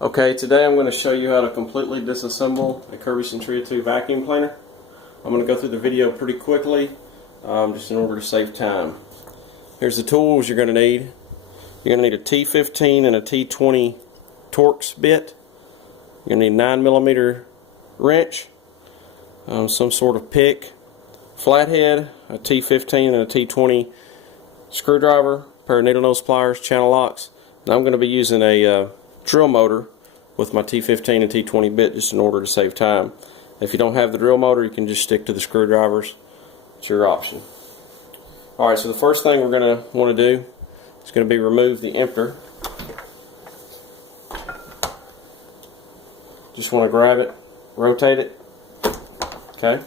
Okay, today I'm going to show you how to completely disassemble a Kirby Sentria 2 vacuum cleaner. I'm going to go through the video pretty quickly, just in order to save time. Here's the tools you're going to need. You're going to need a T15 and a T20 Torx bit. You're going to need a 9mm wrench, some sort of pick, flathead, a T15 and a T20 screwdriver, a pair of needle nose pliers, channel locks. Now I'm going to be using a drill motor with my T15 and T20 bit just in order to save time. If you don't have the drill motor, you can just stick to the screwdrivers. It's your option. Alright, so the first thing we're going to want to do is going to be remove the emptor. Just want to grab it, rotate it. Okay.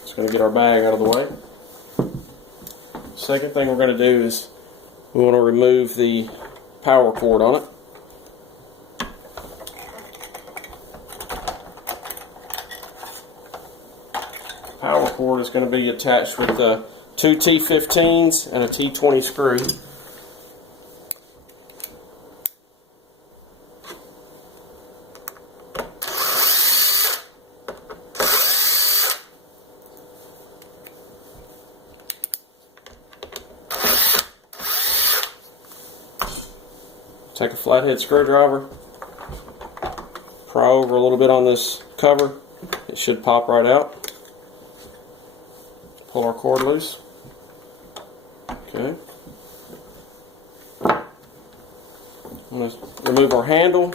Just going to get our bag out of the way. Second thing we're going to do is we want to remove the power cord on it. Power cord is going to be attached with two T15s and a T20 screw. Take a flathead screwdriver, pry over a little bit on this cover. It should pop right out. Pull our cord loose. Okay. I'm going to remove our handle.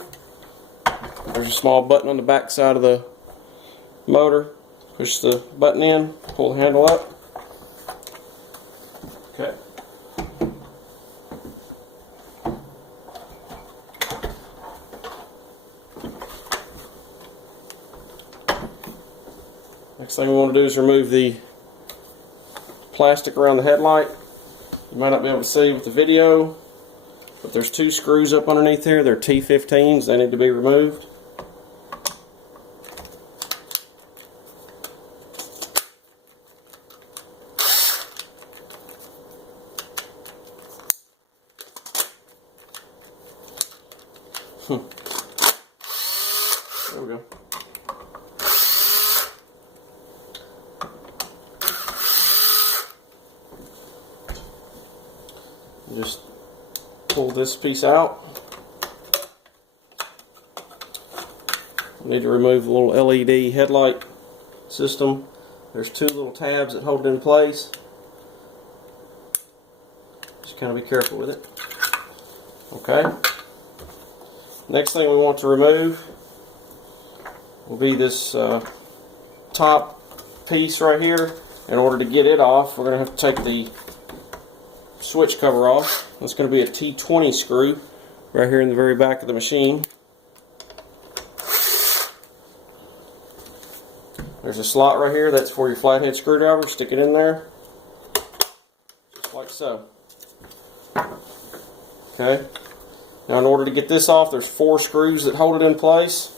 There's a small button on the back side of the motor. Push the button in, pull the handle up. Okay. Next thing we want to do is remove the plastic around the headlight. You might not be able to see with the video, but there's two screws up underneath here. They're T15s. They need to be removed. There we go. Just pull this piece out. We need to remove the little LED headlight system. There's two little tabs that hold it in place. Just kind of be careful with it. Okay. Next thing we want to remove will be this top piece right here. In order to get it off, we're going to have to take the switch cover off. That's going to be a T20 screw right here in the very back of the machine. There's a slot right here. That's for your flathead screwdriver. Stick it in there. Just like so. Okay. Now in order to get this off, there's 4 screws that hold it in place.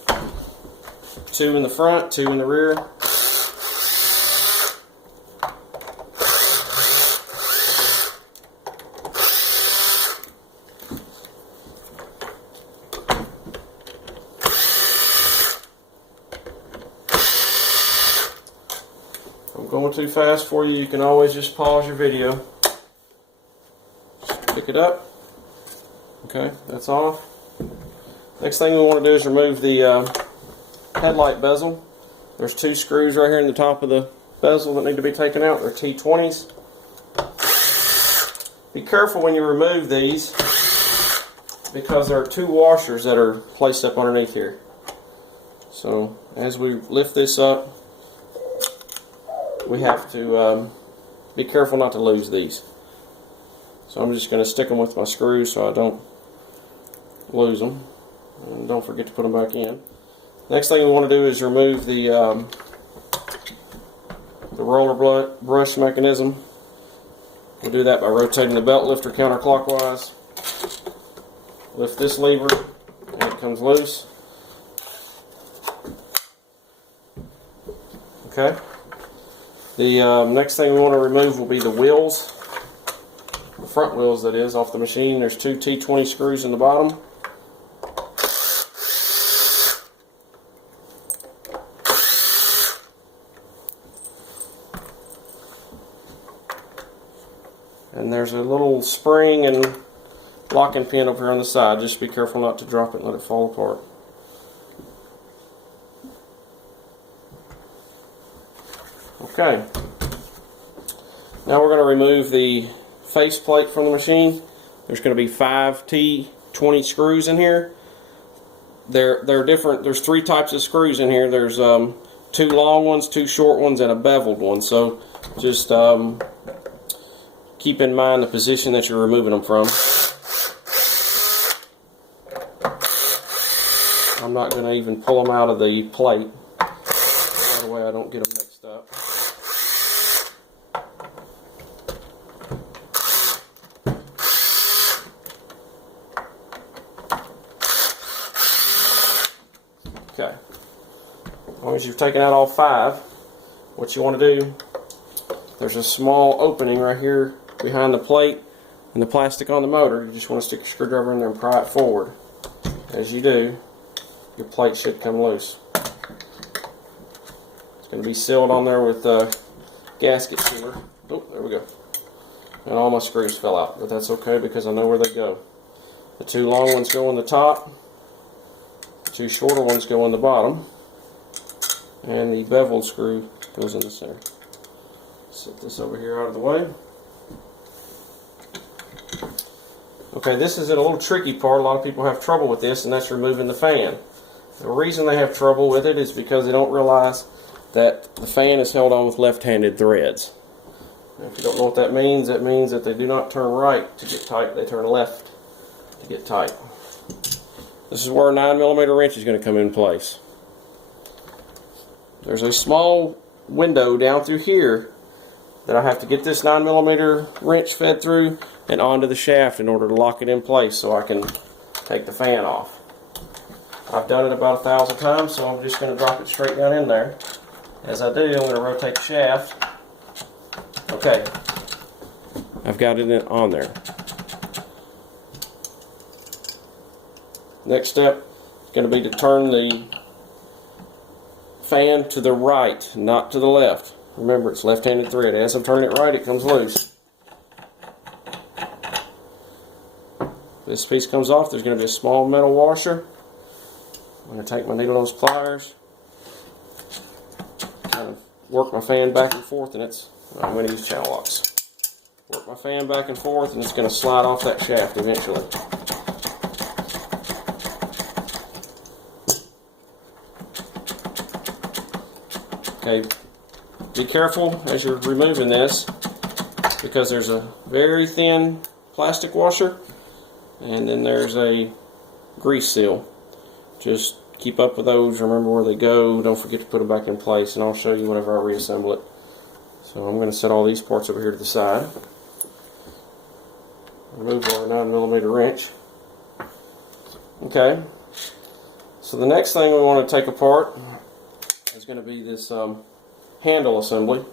2 in the front, 2 in the rear. If I'm going too fast for you, you can always just pause your video. Just pick it up. Okay, that's off. Next thing we want to do is remove the headlight bezel. There's 2 screws right here in the top of the bezel that need to be taken out. They're T20s. Be careful when you remove these because there are 2 washers that are placed up underneath here. So as we lift this up, we have to be careful not to lose these. So I'm just going to stick them with my screws so I don't lose them. And don't forget to put them back in. Next thing we want to do is remove the roller brush mechanism. We'll do that by rotating the belt lifter counterclockwise. Lift this lever and it comes loose. Okay. The next thing we want to remove will be the wheels. The front wheels, that is, off the machine. There's 2 T20 screws in the bottom. there's a little spring and locking pin over here on the side. Just be careful not to drop it and let it fall apart. Okay. Now we're going to remove the faceplate from the machine. There's going to be 5 T20 screws in here. They're different. There's 3 types of screws in here. There's 2 long ones, 2 short ones, and a beveled one. So just keep in mind the position that you're removing them from. I'm not going to even pull them out of the plate. That way I don't get them mixed up. Okay. As long as you've taken out all 5, what you want to do, there's a small opening right here behind the plate and the plastic on the motor. You just want to stick your screwdriver in there and pry it forward. As you do, your plate should come loose. It's going to be sealed on there with gasket sealer. Oh, there we go. And all my screws fell out, but that's okay because I know where they go. The 2 long ones go on the top, the 2 shorter ones go on the bottom, and the beveled screw goes in the center. Set this over here out of the way. Okay, this is a little tricky part. A lot of people have trouble with this, and that's removing the fan. The reason they have trouble with it is because they don't realize that the fan is held on with left-handed threads. Now, if you don't know what that means that they do not turn right to get tight, they turn left to get tight. This is where a 9mm wrench is going to come in place. There's a small window down through here that I have to get this 9mm wrench fed through and onto the shaft in order to lock it in place so I can take the fan off. I've done it about 1,000 times, so I'm just going to drop it straight down in there. As I do, I'm going to rotate the shaft. Okay, I've got it on there. Next step is going to be to turn the fan to the right, not to the left. Remember, it's left-handed thread. As I'm turning it right, it comes loose. This piece comes off. There's going to be a small metal washer. I'm going to take my needle nose pliers, kind of work my fan back and forth, and I'm going to use channel locks. Work my fan back and forth, and it's going to slide off that shaft eventually. Okay, be careful as you're removing this because there's a very thin plastic washer and then there's a grease seal. Just keep up with those, remember where they go, don't forget to put them back in place, and I'll show you whenever I reassemble it. So I'm going to set all these parts over here to the side. Remove our 9mm wrench. Okay, so the next thing we want to take apart is going to be this handle assembly.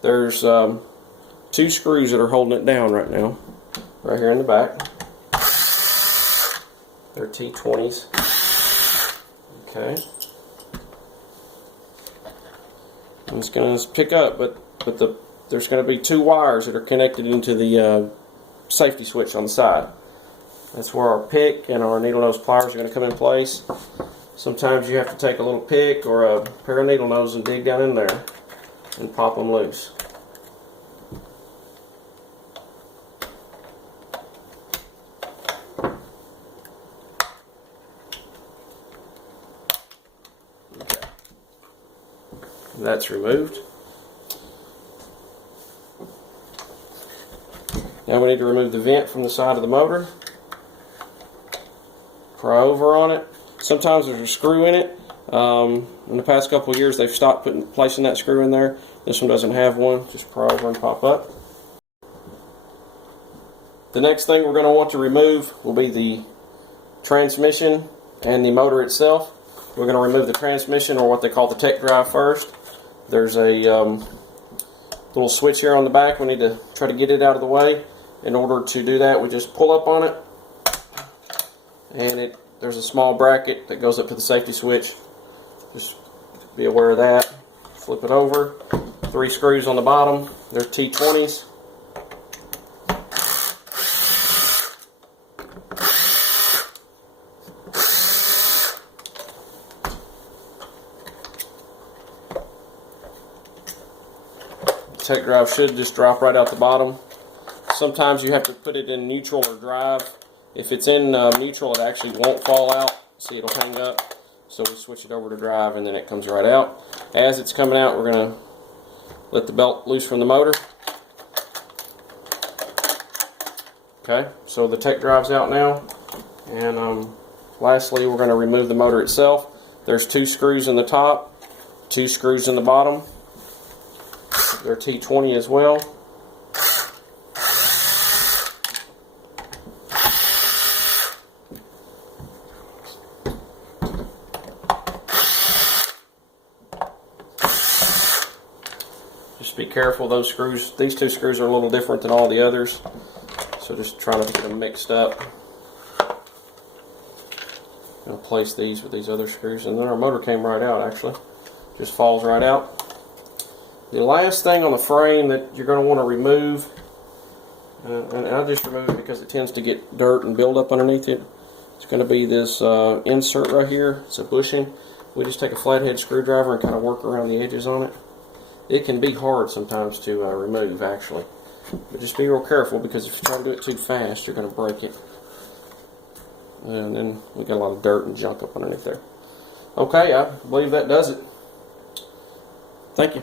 There's 2 screws that are holding it down right now, right here in the back. They're T20s. Okay. I'm just going to pick up, but there's going to be 2 wires that are connected into the safety switch on the side. That's where our pick and our needle nose pliers are going to come in place. Sometimes you have to take a little pick or a pair of needle nose and dig down in there and pop them loose. Okay. That's removed. Now we need to remove the vent from the side of the motor. Pry over on it. Sometimes there's a screw in it. In the past couple of years they've stopped placing that screw in there. This one doesn't have one. Just pry over and pop up. The next thing we're going to want to remove will be the transmission and the motor itself. We're going to remove the transmission, or what they call the tech drive, first. There's a little switch here on the back. We need to try to get it out of the way. In order to do that, we just pull up on it, and there's a small bracket that goes up to the safety switch. Just be aware of that. Flip it over. 3 screws on the bottom. They're T20s. tech drive should just drop right out the bottom. Sometimes you have to put it in neutral or drive. If it's in neutral, it actually won't fall out. See, it'll hang up. So we switch it over to drive and then it comes right out. As it's coming out, we're going to let the belt loose from the motor. Okay, so the tech drive's out now. And lastly, we're going to remove the motor itself. There's 2 screws in the top, 2 screws in the bottom. They're T20 as well. Just be careful, those screws, these 2 screws are a little different than all the others, so just try not to get them mixed up. I'm going to place these with these other screws, and then our motor came right out actually. Just falls right out. The last thing on the frame that you're going to want to remove, and I just remove it because it tends to get dirt and build up underneath it, it's going to be this insert right here. It's a bushing. We just take a flathead screwdriver and kind of work around the edges on it. It can be hard sometimes to remove actually, but just be real careful because if you try to do it too fast, you're going to break it. And then we got a lot of dirt and junk up underneath there. Okay, I believe that does it. Thank you.